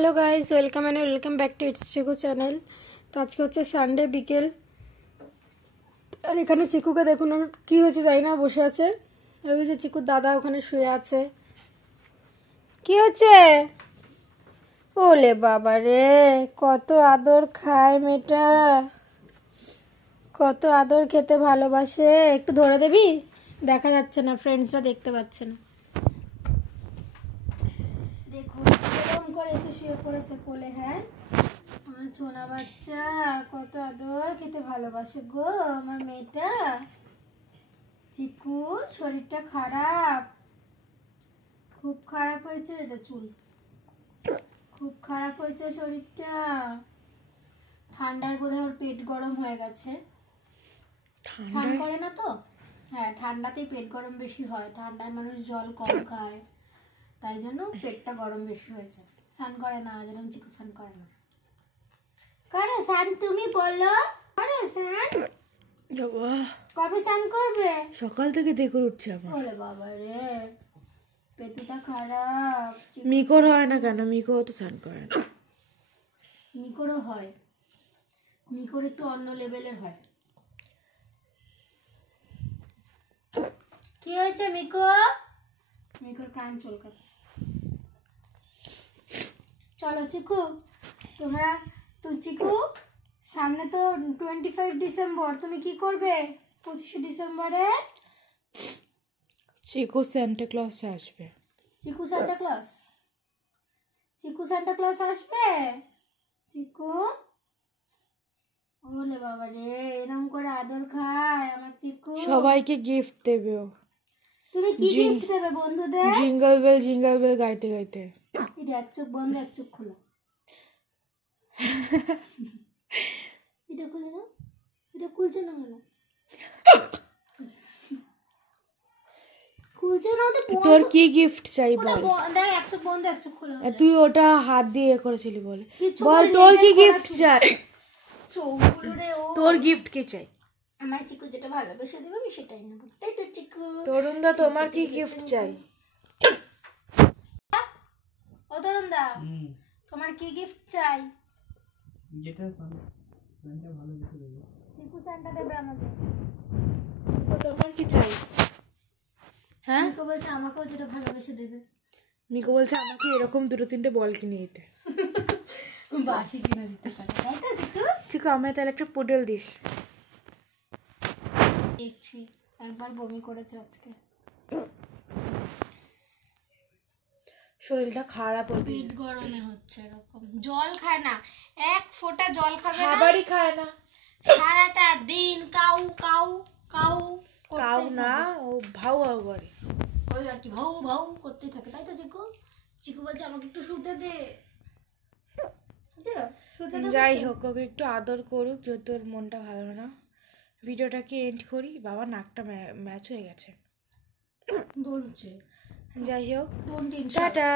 Hello guys, welcome and welcome back to it's Chiku channel. তো আজকে হচ্ছে সানডে বিকেল, আর এখানে চিকুকে দেখুন কি হয়েছে জানি না, বসে আছে। ওই যে চিকুর দাদা ওখানে শুয়ে আছে। কি হচ্ছে? ওলে বাবা রে, কত আদর খায় মেয়েটা, কত আদর খেতে ভালোবাসে। একটু ধরে দেবি? দেখা যাচ্ছে না, ফ্রেন্ডসরা দেখতে পাচ্ছে না। দেখুন এরকম করে এসে শুয়ে পড়েছে কোলে। হ্যাঁ, আমার সোনা বাচ্চা, কত আদর খেতে ভালোবাসে গো আমার মেয়েটা। চিকু শরীরটা খারাপ, খুব খারাপ হয়েছে। এটা চুল, খুব খারাপ হয়েছে শরীরটা। ঠান্ডায় বোধহয় ওর পেট গরম হয়ে গেছে। স্নান করে না তো? হ্যাঁ, ঠান্ডাতেই পেট গরম বেশি হয়। ঠান্ডায় মানুষ জল কম খায়, তাই জন্য পেটটা গরম বেশি হয়েছে। স্নান করে না, যেরকম চিকু স্নান করে না। করে স্নান তুমি বলো, করে স্নান? কবে স্নান করবে? সকাল থেকে দেখে উঠছে আমার। ওরে বাবা রে, পেটটা খারাপ। মিকোর হয় না কেন? মিকো তো স্নান করে না। মিকোরও হয়, মিকোর একটু অন্য লেভেলের হয়। কি হয়েছে মিকো? মিকোর কান চলকাচ্ছে। চলো চিকু, তুই চিকু, সামনে তো 25 ডিসেম্বর, তুমি কি করবে 25 ডিসেম্বরে? চিকু সান্টা ক্লজ আসবে। চিকু সান্টা ক্লজ, চিকু সান্টা ক্লজ আসবে। চিকু, ওলে বাবা রে, এরকম করে আদর খায় আমার চিকু। সবাইকে গিফট দেবে ও। তুমি কি গিফট দেবে বন্ধুদের? জিঙ্গল বেল গাইতে গাইতে। এটা এক চোখ বন্ধ এক চোখ খোলা। এটা খুলে দাও, এটা খুলছে না কেন? খুলছে না তো। তোর কি গিফট চাই বল? দেখ, এক চোখ বন্ধ এক চোখ খোলা। তুই ওটা হাত দিয়ে করেছিলি বলে। বল তোর কি গিফট চাই? তোর গিফট কি চাই? আমার চিকু যেটা ভালোবেসে দেবে আমি সেটাই নেবো, তাই তো চিকু? তরুণদা, তোমার কি গিফট চাই? ও তরুণদা, তোমার কি গিফট চাই? যেটা ভালোবেসে দেবে। চিকু সান্টা দেবে আমাদের। তোমার কি চাই? হ্যাঁ, মিকো বলছে আমাকেও যেটা ভালোবেসে দেবে। মিকো বলছে আমাকে এরকম 2-3টে বল কিনে দিতে। বাসি কিনে দিতে পারে, তাই তো চিকু? চিকু আমায় তাহলে একটা পুডেল দিস। দেখছি, একবার বমি করেছে আজকে। শরীরটা খারাপ হয়ে পেট গরমে হচ্ছে এরকম। জল খায় না, এক ফোঁটা জল খাবে না, খাবারই খায় না সারাটা দিন কাউ কাউ কাউ কাউ না, ও ভাউ ভাউ করে। ওই আর কি ভাউ ভাউ করতেই থাকে, তাই তো চিকু? চিকু বলছে আমাকে একটু শুতে দে। যাই হোক, ওকে একটু আদর করুক, যদি তোর মনটা ভালো না। ভিডিওটাকে এন্ড করি। বাবা নাকটা ম্যাচ হয়ে গেছে। বলছে। যাই হোক, ডোন্ট টাটা।